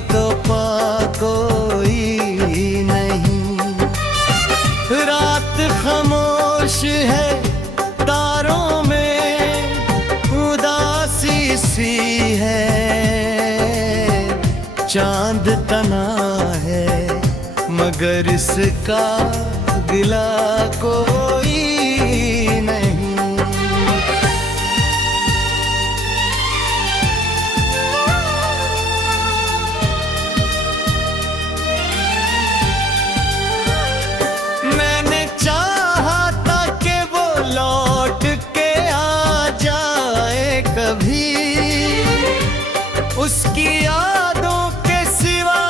तो पा कोई नहीं। रात खामोश है तारों में उदासी सी है, चांद तना है मगर इसका गिला कोई नहीं। मैंने चाहा था कि वो लौट के आ जाए कभी, उसकी यादों के सिवा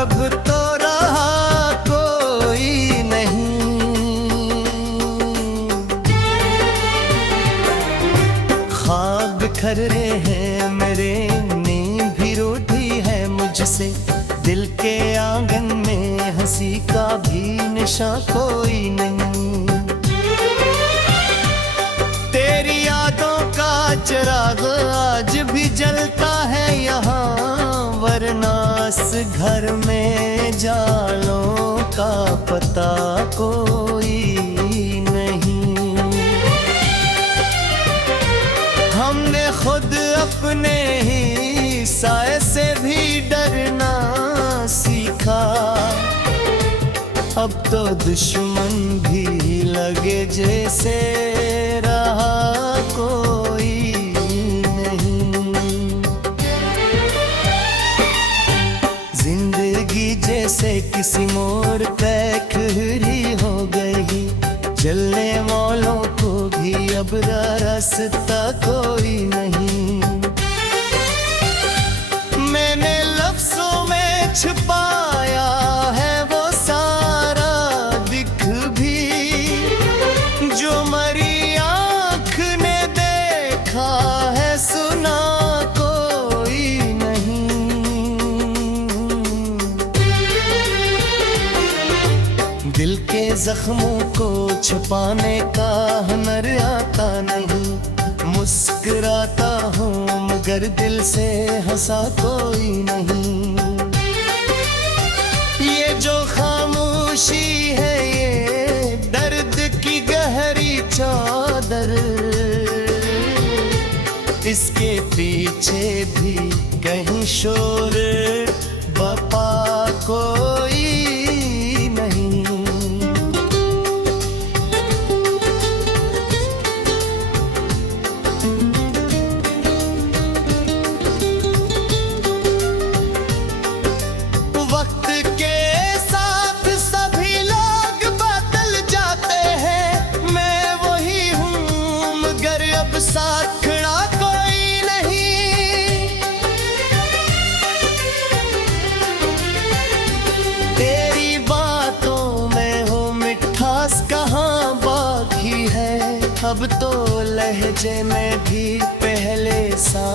अब तो रहा कोई नहीं। ख्वाब बिखर रहे हैं मेरे, नींद भी रूठी है मुझसे, दिल के आंगन में हंसी का भी निशान कोई नहीं। तेरी यादों का चिराग आज भी जलता है यहाँ, वरना इस घर में जालों का पता कोई नहीं। हमने खुद अपने ही साए से भी डरना सीखा, अब तो दुश्मन भी लगे जैसे रहा कोई नहीं। जिंदगी जैसे किसी मोड़ पे खड़ी हो गई, चलने वालों को भी अब रास्ता कोई नहीं। मैंने लफ्जों में छुपाया है वो सारा दिख भी, जो मरी आँख ने देखा है सुना कोई नहीं। दिल के जख्मों को छुपाने का हुनर आता नहीं, मुस्कुराता हूँ मगर दिल से हंसा कोई नहीं। ये जो खामोशी है ये दर्द की गहरी चादर, इसके पीछे भी कहीं शोर बपा कोई नहीं। वक्त के साथ सभी लोग बदल जाते हैं, मैं वही हूँ मगर अब साथ खड़ा कोई नहीं। तेरी बातों में हो मिठास कहाँ बाकी है, अब तो लहजे में भी पहले सा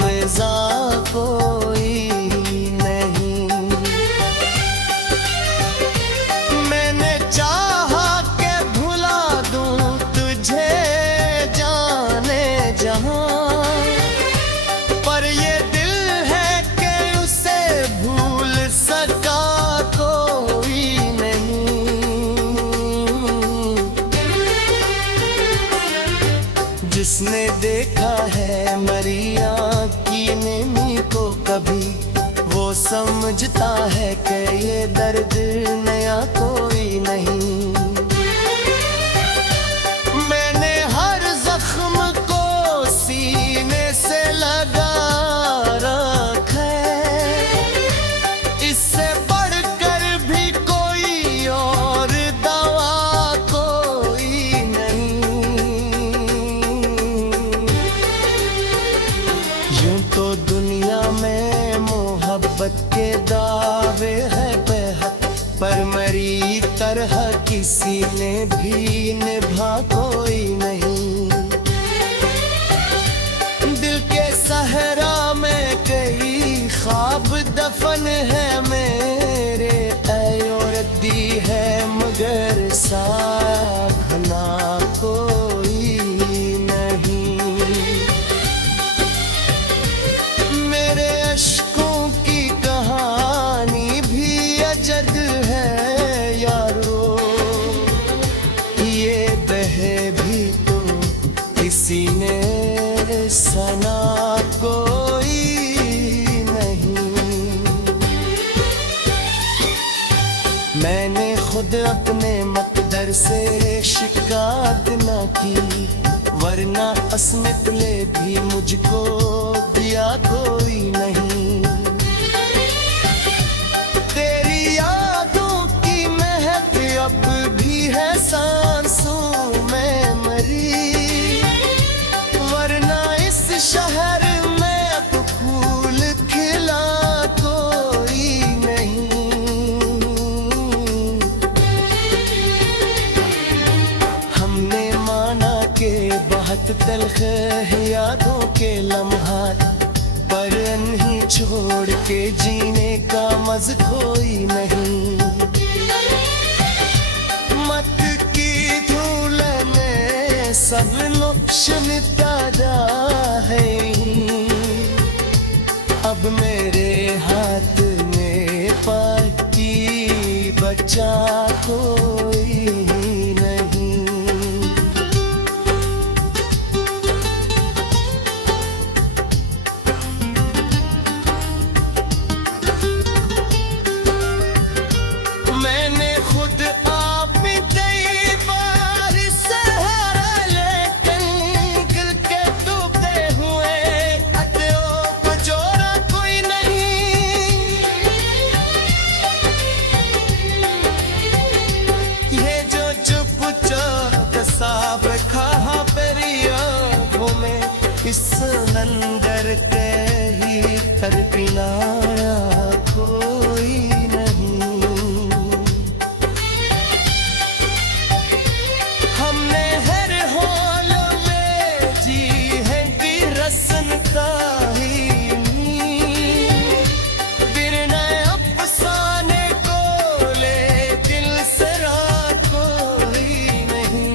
मज़ा कोई नहीं। मैंने चाहा के भुला दूं तुझे जाने जहां, पर ये दिल है कि उसे भूल सका कोई नहीं। जिसने देखा है मरी आँख की नेमी को कभी, वो समझता है कि ये दर्द नया कोई नहीं। मैंने हर जख्म को सीने से लगा रखा है, इससे बढ़कर भी कोई और दवा कोई नहीं। यूं तो दुनिया में मोहब्बत के दावे है बेहद, पर मरी तरह किसी ने भी निभा कोई नहीं। दिल के सहरा में कई ख्वाब दफन है मेरे, ऐयो रद्दी है मगर साधना कोई नहीं। मेरे अश्कों की कहानी खुद अपने मकदर से शिकायत ना की, वरना अस्मत ले भी मुझको दिया कोई नहीं। तेरी यादों की महक अब भी है सांसों में मरी, वरना इस शहर में अब फूल खिला कोई नहीं। हमने माना के बहुत तल्ख है यादों के लम्हात, पर नहीं छोड़ के जीने का मज़ कोई नहीं। मत की धूल में सब नुक्श मिटाया है, अब मेरे हाथ में पाकी बचा कोई नहीं। मैंने खुद आप कई बार सहारा लेकिन गिर के डूबते हुए अतों को जोड़ा कोई नहीं। ये जो चुपचाप साब खा परियों में इस नंदर के ही कर किनारा कोई नहीं। हमने हर हाल में जी है कि रसन का ही बिना अफसाने को ले दिल सरा कोई नहीं।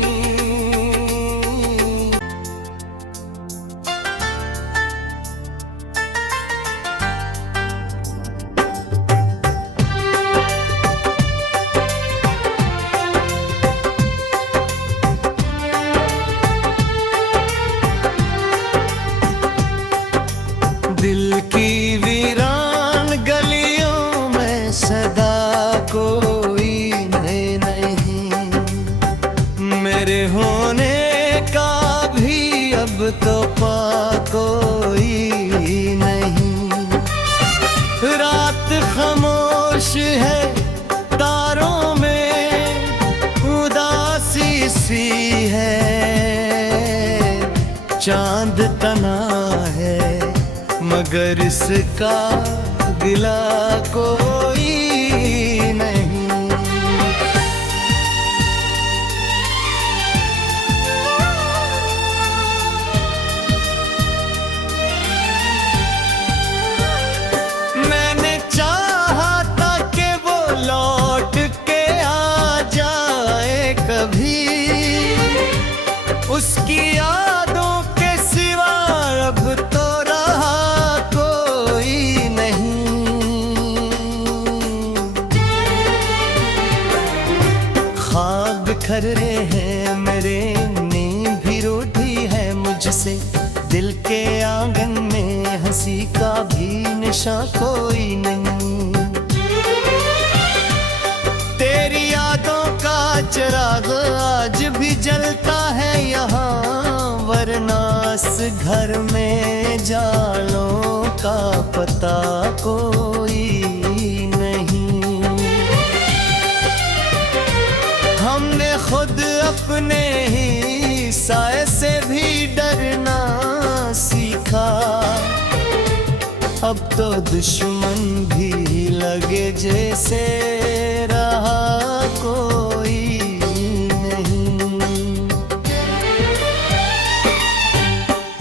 दिल की वीरान गलियों में सदा कोई नहीं, मेरे होने का भी अब तो पा कोई नहीं। रात खामोश है तारों में उदासी सी है, चांद तना है मगर इसका गिला कोई नहीं। मैंने चाहा था कि वो लौट के आ जाए कभी, उसकी यादों के सिवा अब तो बिखर रहे हैं मेरे, नींद भी रूठी है मुझसे। दिल के आंगन में हंसी का भी निशान कोई नहीं। तेरी यादों का चिराग आज भी जलता है यहाँ, वरना इस घर में जालों का पता कोई नहीं। हमने खुद अपने ही साए से भी डरना सीखा, अब तो दुश्मन भी लगे जैसे रहा कोई नहीं।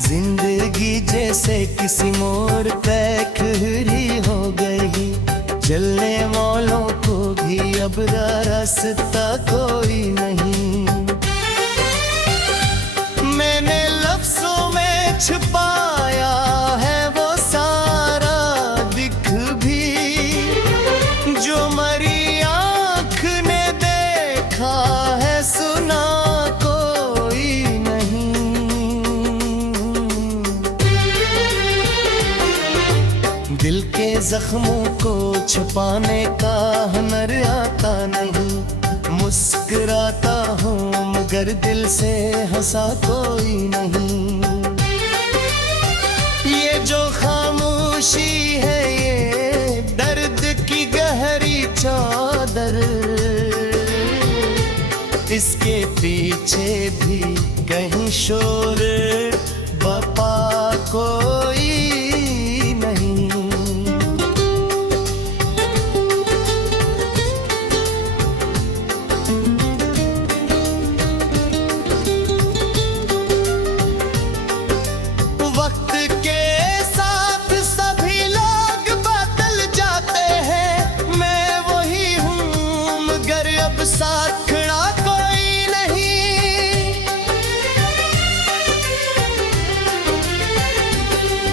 जिंदगी जैसे किसी मोड़ पे खड़ी हो गई, चलने वालों को भी अब रास्ता कोई नहीं। मैंने लफ्जों में छुपाया है वो सारा दिख भी, जो मरी आँख ने देखा है सुना कोई नहीं। दिल के जख्मों को छुपाने का हुनर आता नहीं, मुस्कुराता हूँ मगर दिल से हंसा कोई नहीं। ये जो खामोशी है ये दर्द की गहरी चादर, इसके पीछे भी कहीं शोर बपा कोई नहीं। वक्त के साथ सभी लोग बदल जाते हैं, मैं वही हूँ मगर अब साथ खड़ा कोई नहीं।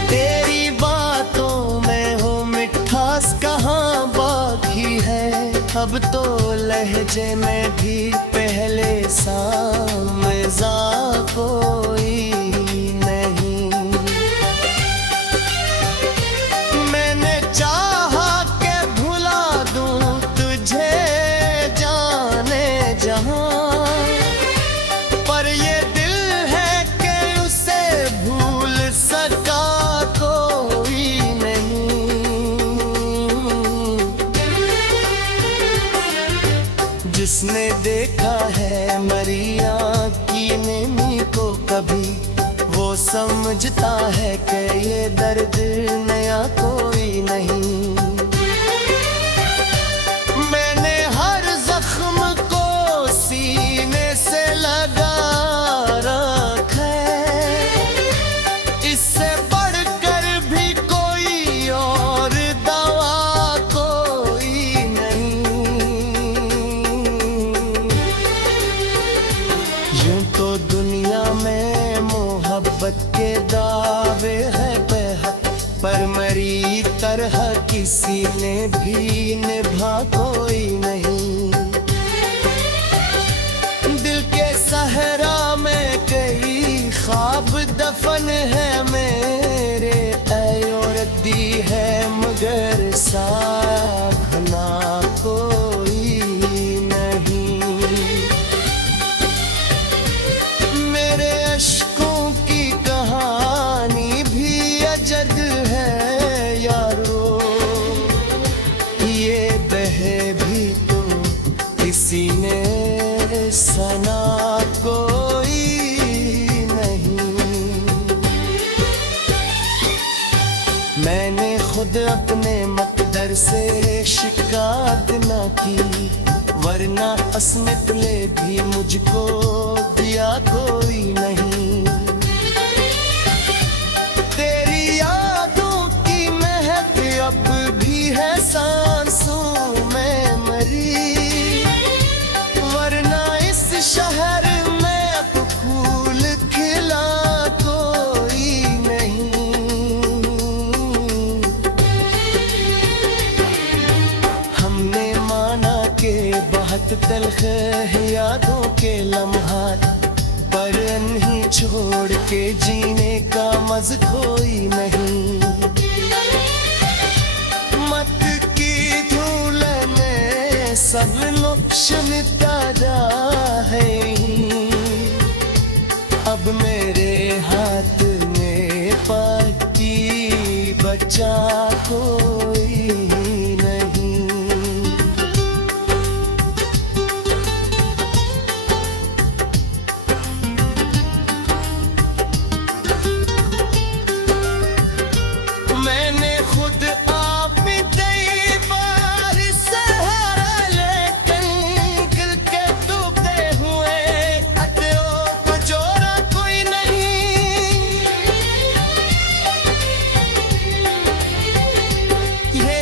तेरी बातों में हो मिठास कहाँ बाकी है, अब तो लहजे में भी पहले सा मजा कोई नहीं। मैंने चाहा के भुला दूं तुझे जाने जहां, पर ये दिल है कि उसे भूल सका कोई नहीं। जिसने देखा है मरिया की नेमी को कभी, वो समझता है कि ये दर्द नया कोई नहीं। मैंने हर जख्म को सीने से लगा रखा है, इससे बढ़कर भी कोई और दवा कोई नहीं। यूं तो दुनिया में मोहब्बत के दावे हैं बेहद, पर मरी तरह किसी ने भी निभा कोई नहीं। दिल के सहरा में कई ख्वाब दफन है मेरे, ऐ रद्दी है मगर साधना कोई नहीं। मेरे अश्कों की कहानी भी अजब है यारो, ये बहे भी तो किसी ने सना कोई नहीं। मैंने खुद अपने मकदर से शिकायत न की, वरना अस्मत ले भी मुझको दिया कोई नहीं। तेरी यादों की महक अब भी है सांसों में मरी, वरना इस शहर में अब फूल खिला कोई नहीं। हमने माना के बहुत तलख है यादों के लम्हात, पर नहीं छोड़ के जीने का मज़ कोई नहीं। मत की धूल ने सब नुक्श मिटाया है, अब मेरे हाथ में पाकी बचा कोई नहीं। मैंने खुद आप कई बार सहारा लेकिन दिल के डूबते हुए अतों को जोड़ा कोई नहीं। ये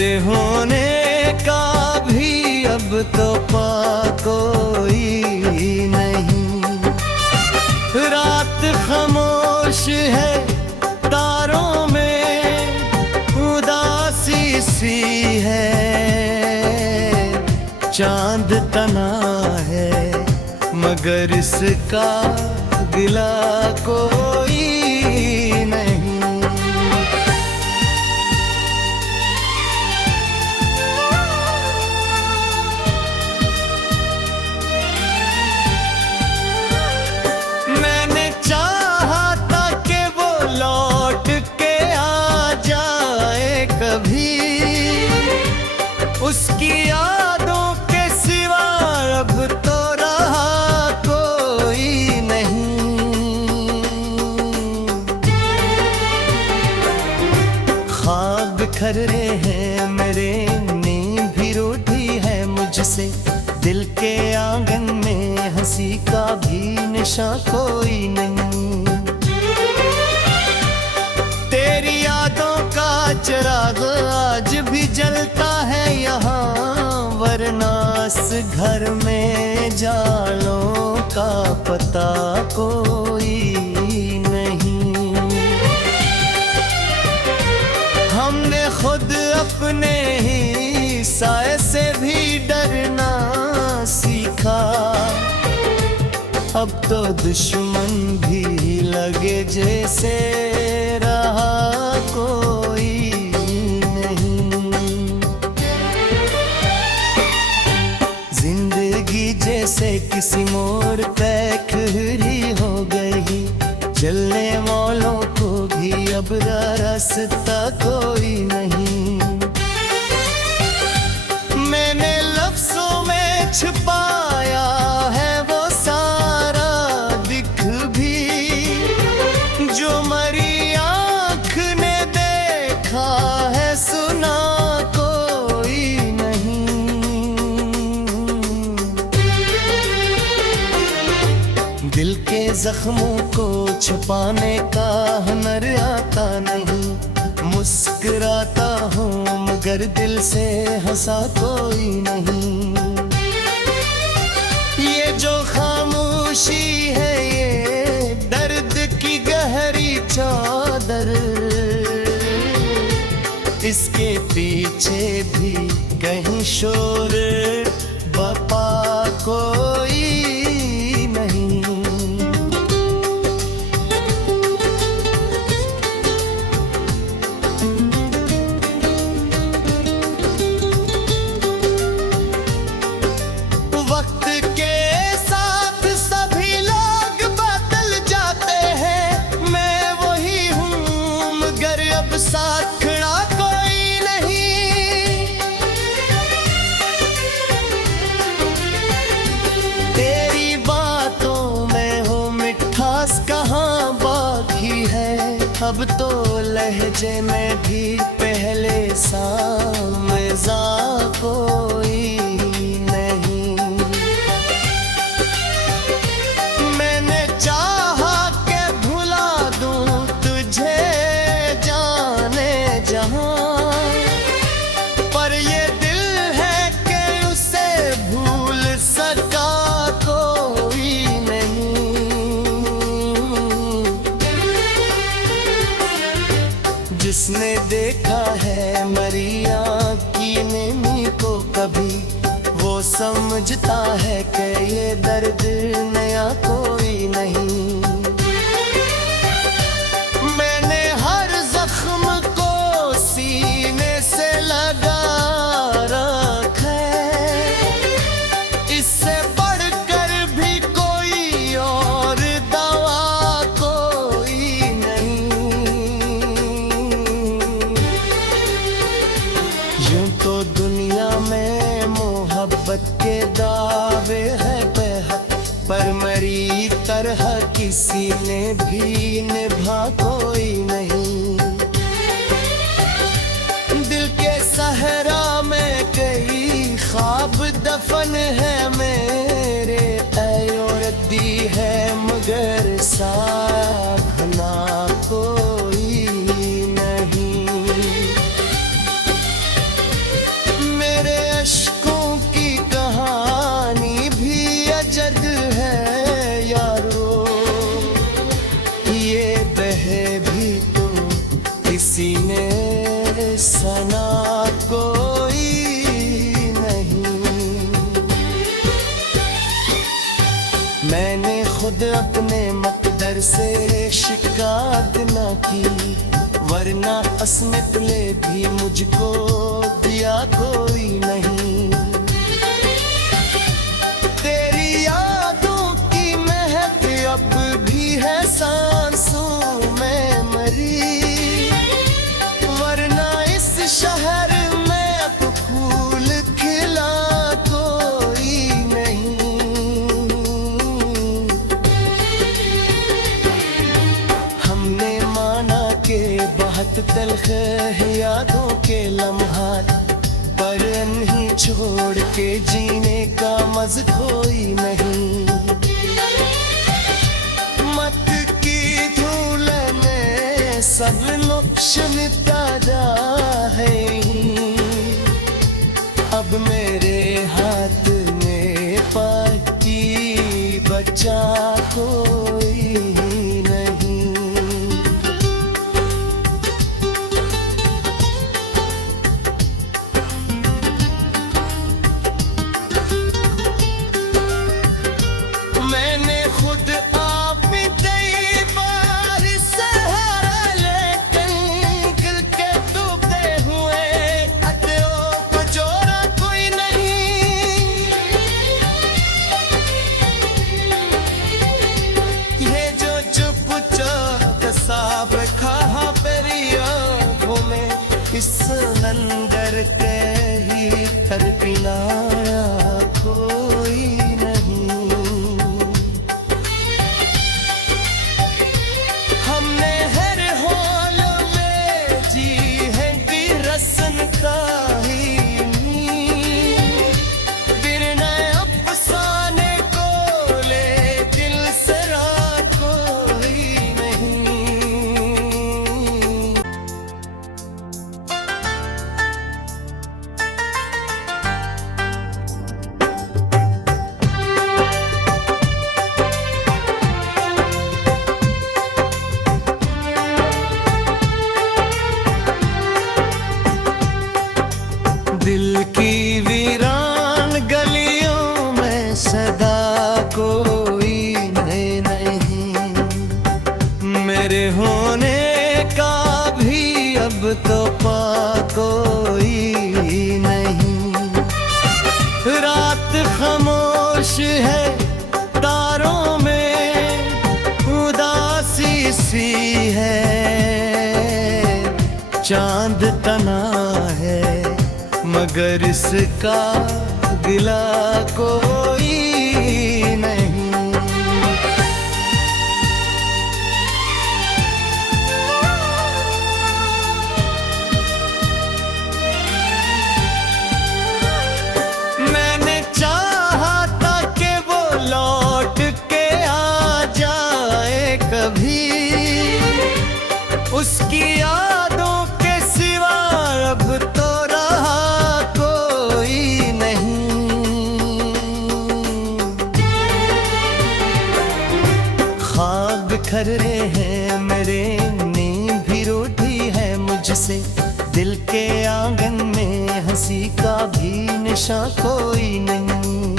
मगर होने का भी अब तो पा कोई नहीं। रात खामोश है, तारों में उदासी सी है, चांद तना है मगर इसका गिला कोई नहीं। मैंने चाहा था कि वो लौट के आ जाए कभी, उसकी यादों के सिवा अब तो रहा कोई नहीं। ख्वाब बिखर रहे हैं मेरे, नींद भी रूठी है मुझसे, दिल के आंगन में हंसी का भी निशान कोई नहीं। तेरी यादों का चिराग आज भी जलता है यहाँ, वरना इस घर में जालों का पता कोई नहीं। हमने खुद अपने ही साए से भी डरना सीखा, अब तो दुश्मन भी लगे जैसे रहा कोई नहीं। जिंदगी जैसे किसी मोड़ पे खड़ी हो गई, चलने वालों को भी अब रास्ता कोई नहीं। मैंने लफ्जों में छुपाया है वो सारा दिख भी, जो मरी आँख ने देखा है सुना कोई नहीं। दिल के जख्मों को छुपाने का हुनर आता नहीं, मुस्कुराता हूँ मगर दिल से हंसा कोई नहीं। ये जो खामोशी है ये दर्द की गहरी चादर, इसके पीछे भी कहीं शोर बपा कोई नहीं। वक्त के साथ सभी लोग बदल जाते हैं, मैं वही हूँ मगर अब साथ खड़ा कोई नहीं। तेरी बातों में हो मिठास कहाँ बाकी है, अब तो लहजे में भी पहले सा मजा कोई नहीं। मैंने चाहा के भुला दूं तुझे जाने जहां, पर ये दिल है कि उसे भूल सका कोई नहीं। जिसने देखा है मरी आँखी नैनी को कभी, वो समझता है कि ये दर्द नया कोई नहीं। मैंने हर जख्म को सीने से लगा रखा है, इससे बढ़कर भी कोई और दवा कोई नहीं। यूं तो दुनिया में मोहब्बत के दावे है बेहद, पर मरी तरह किसी ने भी निभा कोई नहीं। दिल के सहरा में कई ख्वाब दफन है मेरे, ऐ रद्दी है मगर साधना कोई नहीं। सना कोई नहीं। मैंने खुद अपने मकदर से शिकायत न की, वरना अस्मत ले भी मुझको दिया कोई नहीं। तेरी यादों की महक अब भी है सांसों में मरी, वरना इस शहर में अब फूल खिला कोई नहीं। हमने माना के बहुत तल्ख है यादों के लम्हात, पर नहीं छोड़ के जीने का मज़ कोई नहीं। मत की धूल में सब नुक्श मिटा है, अब मेरे हाथ में पाकी बचा कोई नहीं। मैंने खुद आप कई बार सहारा लेकिन गिर के डूबते हुए अतों को जोड़ा कोई नहीं। ये जो चुपचाप साब खा पेरी आँखों में, इस अंदर के ही कर पिलाया कोई नहीं। हमने हर हाल में जी है कि रस्म काहिनी, बिन अफसाने को ले दिल सरा कोई नहीं। दिल की वीरान गलियों में सदा कोई नहीं, मेरे होने का भी अब तो पा कोई नहीं। रात खामोश है तारों में उदासी सी है, चांद तना है मगर इसका गिला कोई नहीं। मैंने चाहा था कि वो लौट के आ जाए कभी, उसकी यादों के सिवा अब तो बिखर रहे हैं मेरे, नींद भी रूठी है मुझसे। दिल के आंगन में हंसी का भी निशान कोई नहीं।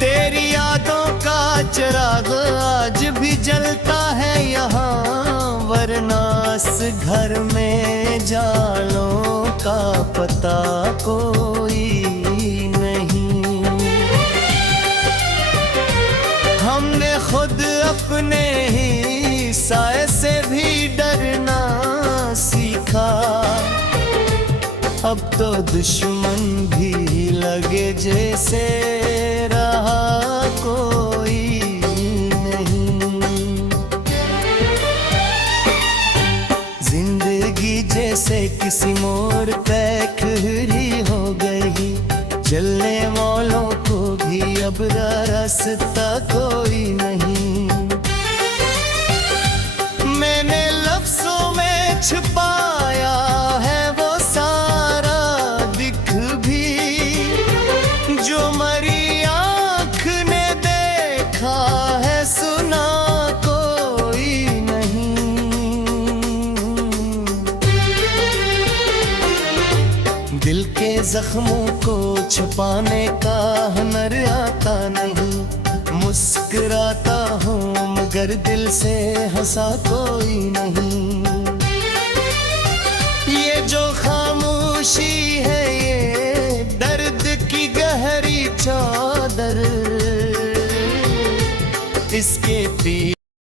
तेरी यादों का चिराग आज भी जलता है यहाँ, वरना इस घर में जालों का पता कोई नहीं। हमने खुद अपने ही साए से भी डरना सीखा, अब तो दुश्मन भी लगे जैसे रहा कोई नहीं। जिंदगी जैसे किसी मोड़ पे खड़ी हो गई, चलने वालों को भी अब रास्ता कोई नहीं। मैंने लफ्जों में छुपाया है वो सारा दिख भी, जो मरी आँख ने देखा है सुना कोई नहीं। जख्मों को छुपाने का हुनर आता नहीं। मुस्कुराता हूँ मगर दिल से हंसा कोई नहीं। ये जो खामोशी है ये दर्द की गहरी चादर, इसके पीछे